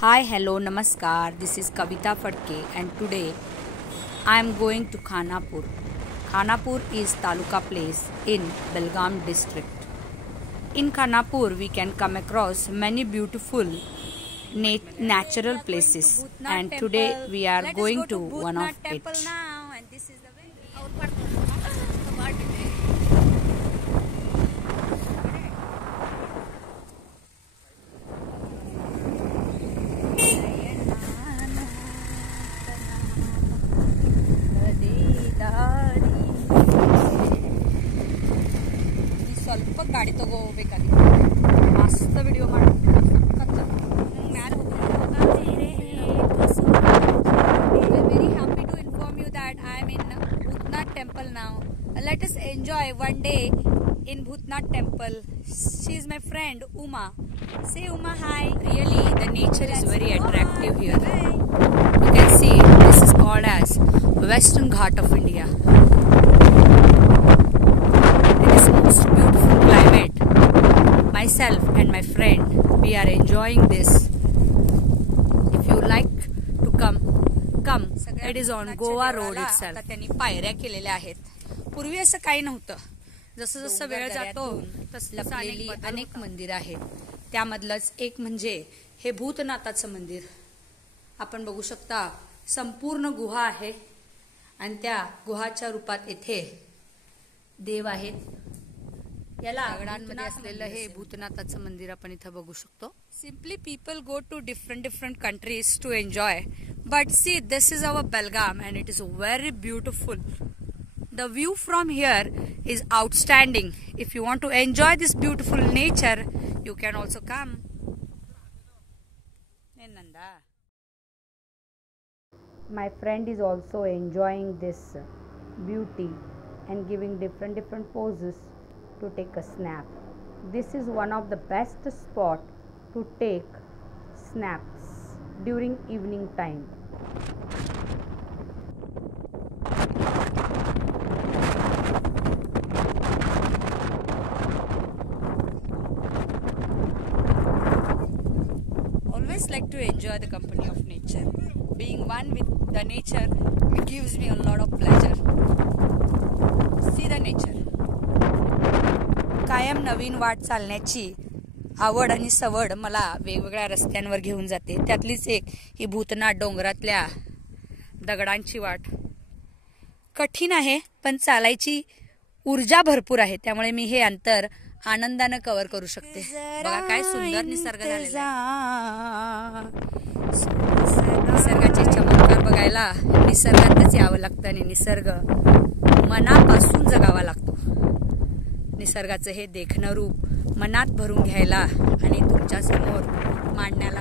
Hi, hello, namaskar. This is Kavita Fadke and today I am going to Khanapur. Khanapur is taluka place in Belgaum district. In Khanapur we can come across many beautiful natural places and today we are going to one of it. ಸ್ವಲ್ಪ ಗಾಡಿ ತಗೋಬೇಕಾಗಿ ಮಸ್ತ್ ವಿಡಿಯೋ ಮಾಡ್ತೀನಿ very happy to inform you that I am in Bhutnath temple now. Let us enjoy one day in Bhutnath temple. She is my friend Uma. Say Uma hi. Really the nature is very attractive here. You can see this is called as Western Ghat of India. Beautiful climate. Myself and my friend, we are enjoying this. If you like to come. It is on Goa road itself. त्यांनी पायऱ्या केलेल्या आहेत. पूर्वी असं काही नव्हतं. जसं जसं वेळ जातो तसं अनेक मंदिर आहेत. त्यामधलंच एक म्हणजे हे भूतनाथाचं मंदिर. आपण बघू शकता संपूर्ण गुहा आहे आणि त्या गुहाच्या रूपात येथे देव आहेत. याला दगडांमध्ये असलेलं हे भूतनाथाचं मंदिर आपण इथं बघू शकतो. Simply people go to different countries to enjoy but see this is our Belgaum and it is very beautiful. The view from here is outstanding. If you want to enjoy this beautiful nature you can also come. My friend is also enjoying this beauty and giving different poses to take a snap. This is one of the best spot to take snaps during evening time. Always like to enjoy the company of nature. Being one with the nature gives me a lot of pleasure. See the nature. कायम नवीन वाट चालण्याची आवड आणि सवड मला वेगवेगळ्या रस्त्यांवर घेऊन जाते. त्यातलीच एक ही भूतनाथ डोंगरातल्या दगडांची वाट. कठीण आहे पण चालायची ऊर्जा भरपूर आहे. त्यामुळे मी हे अंतर आनंदाने कव्हर करू शकते. बघा काय सुंदर निसर्ग झालेला आहे. निसर्गाचे चमत्कार बघायला निसर्गातच यावं लागतं आणि निसर्ग मनापासून जगावा लागतो. निसर्गाचं हे देखणं रूप मनात भरून घ्यायला आणि तुमच्या समोर मांडण्याला